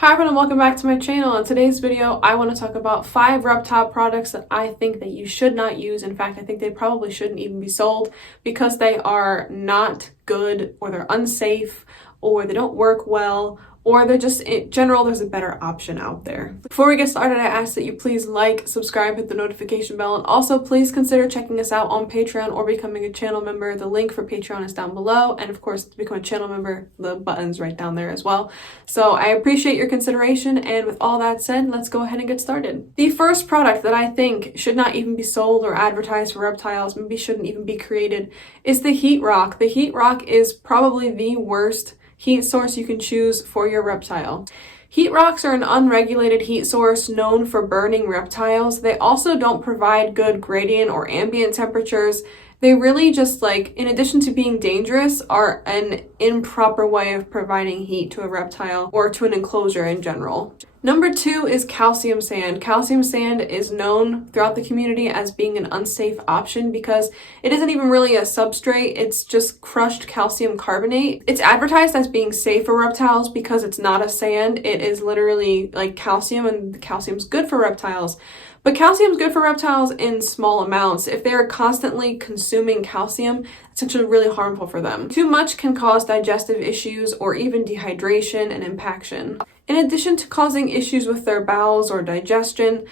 Hi everyone and welcome back to my channel. In today's video, I want to talk about 5 Reptile products that I think that you should not use. In fact, I think they probably shouldn't even be sold because they are not good, or they're unsafe, or they don't work well, or they're just, in general, there's a better option out there. Before we get started, I ask that you please like, subscribe, hit the notification bell, and also please consider checking us out on Patreon or becoming a channel member. The link for Patreon is down below, and of course, to become a channel member, the button's right down there as well. So I appreciate your consideration, and with all that said, let's go ahead and get started. The first product that I think should not even be sold or advertised for reptiles, maybe shouldn't even be created, is the Heat Rock. The Heat Rock is probably the worst heat source you can choose for your reptile. Heat rocks are an unregulated heat source known for burning reptiles. They also don't provide good gradient or ambient temperatures. They really just, like, in addition to being dangerous, are an improper way of providing heat to a reptile or to an enclosure in general. Number 2 is calcium sand. Calcium sand is known throughout the community as being an unsafe option because it isn't even really a substrate, it's just crushed calcium carbonate. It's advertised as being safe for reptiles because it's not a sand, it is literally like calcium, and the calcium's good for reptiles. But calcium is good for reptiles in small amounts. If they're constantly consuming calcium, it's actually really harmful for them. Too much can cause digestive issues or even dehydration and impaction. In addition to causing issues with their bowels or digestion,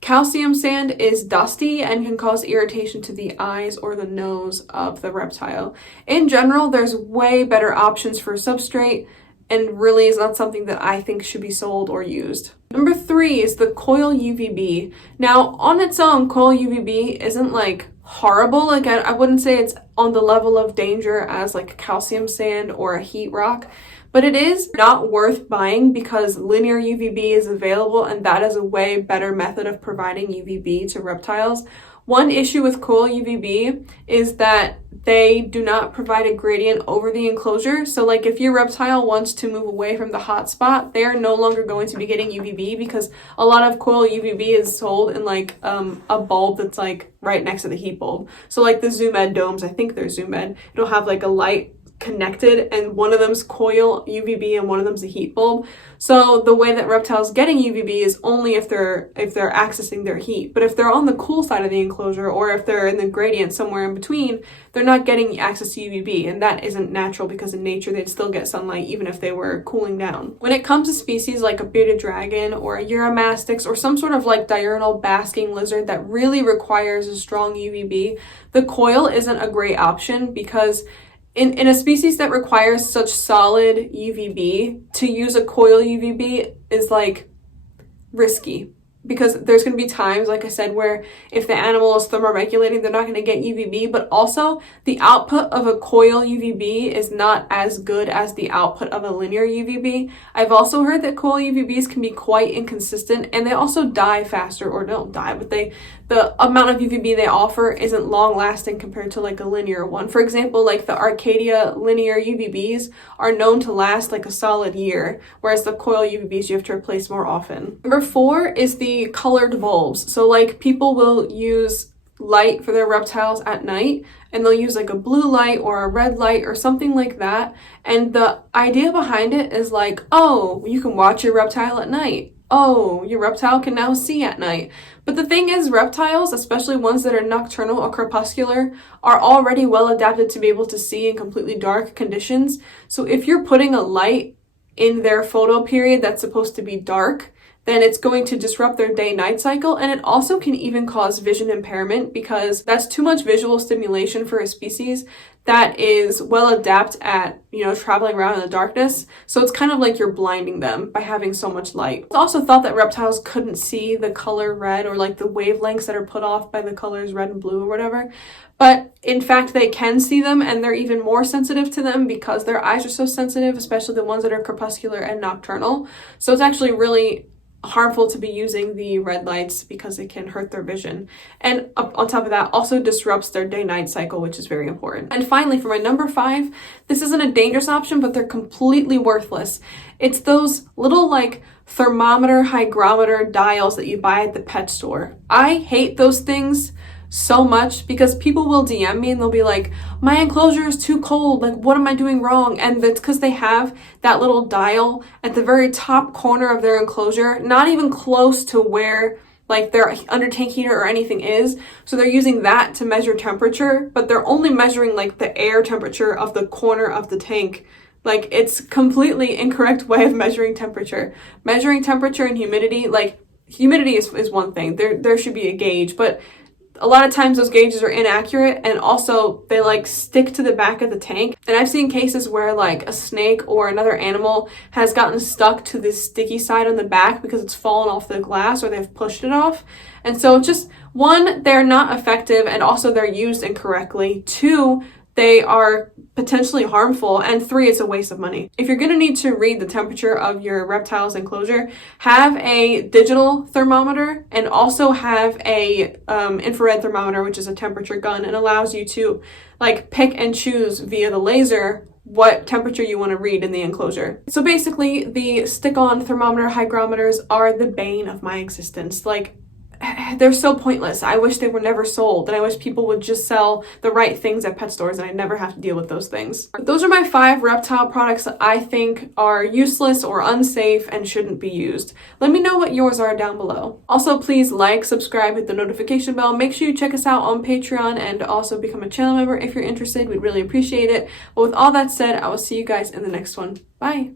calcium sand is dusty and can cause irritation to the eyes or the nose of the reptile. In general, there's way better options for substrate, and really is not something that I think should be sold or used. Number 3 is the Coil UVB. Now, on its own, Coil UVB isn't like horrible. Like, I wouldn't say it's on the level of danger as like calcium sand or a heat rock, but it is not worth buying because linear UVB is available, and that is a way better method of providing UVB to reptiles. One issue with Coil UVB is that they do not provide a gradient over the enclosure. So like if your reptile wants to move away from the hot spot, they are no longer going to be getting UVB because a lot of Coil UVB is sold in like a bulb that's like right next to the heat bulb. So like the Zoom Ed domes, I think they're Zoom Ed, it'll have like a light connected, and one of them's Coil UVB and one of them's a heat bulb. So the way that reptiles getting UVB is only if they're accessing their heat. But if they're on the cool side of the enclosure, or if they're in the gradient somewhere in between, they're not getting access to UVB, and that isn't natural because in nature they'd still get sunlight even if they were cooling down. When it comes to species like a bearded dragon or a Eurymastix or some sort of like diurnal basking lizard that really requires a strong UVB, the coil isn't a great option because in a species that requires such solid UVB, to use a Coil UVB is like risky. Because there's going to be times, like I said, where if the animal is thermoregulating, they're not going to get UVB, but also the output of a Coil UVB is not as good as the output of a linear UVB. I've also heard that Coil UVBs can be quite inconsistent, and they also die faster, or don't die, but the amount of UVB they offer isn't long lasting compared to like a linear one. For example, like the Arcadia linear UVBs are known to last like a solid year, whereas the Coil UVBs you have to replace more often. Number 4 is the colored bulbs. So like people will use light for their reptiles at night, and they'll use like a blue light or a red light or something like that. And the idea behind it is like, oh, you can watch your reptile at night. Oh, your reptile can now see at night. But the thing is, reptiles, especially ones that are nocturnal or crepuscular, are already well adapted to be able to see in completely dark conditions. So if you're putting a light in their photo period that's supposed to be dark, then it's going to disrupt their day-night cycle, and it also can even cause vision impairment because that's too much visual stimulation for a species that is well adept at, traveling around in the darkness. So it's kind of like you're blinding them by having so much light. It's also thought that reptiles couldn't see the color red, or like the wavelengths that are put off by the colors red and blue or whatever. But in fact, they can see them, and they're even more sensitive to them because their eyes are so sensitive, especially the ones that are crepuscular and nocturnal. So it's actually really harmful to be using the red lights because it can hurt their vision. And on top of that, also disrupts their day-night cycle, which is very important. And finally, for my number 5, this isn't a dangerous option, but they're completely worthless. It's those little like thermometer, hygrometer dials that you buy at the pet store. I hate those things so much because people will DM me and they'll be like, my enclosure is too cold, like what am I doing wrong? And that's because they have that little dial at the very top corner of their enclosure, not even close to where like their under tank heater or anything is. So they're using that to measure temperature, but they're only measuring like the air temperature of the corner of the tank. Like, it's completely incorrect way of measuring temperature. Measuring temperature and humidity, like humidity is one thing. There should be a gauge, but a lot of times those gauges are inaccurate, and also they like stick to the back of the tank. And I've seen cases where like a snake or another animal has gotten stuck to this sticky side on the back because it's fallen off the glass or they've pushed it off. And so just one, they're not effective, and also they're used incorrectly. Two, they are potentially harmful, and three, it's a waste of money. If you're gonna need to read the temperature of your reptile's enclosure, have a digital thermometer and also have a infrared thermometer, which is a temperature gun and allows you to like pick and choose via the laser what temperature you want to read in the enclosure. So basically, the stick-on thermometer hygrometers are the bane of my existence. Like, they're so pointless. I wish they were never sold, and I wish people would just sell the right things at pet stores and I never have to deal with those things. Those are my 5 reptile products that I think are useless or unsafe and shouldn't be used. Let me know what yours are down below. Also, please like, subscribe, hit the notification bell. Make sure you check us out on Patreon and also become a channel member if you're interested. We'd really appreciate it. But with all that said, I will see you guys in the next one. Bye!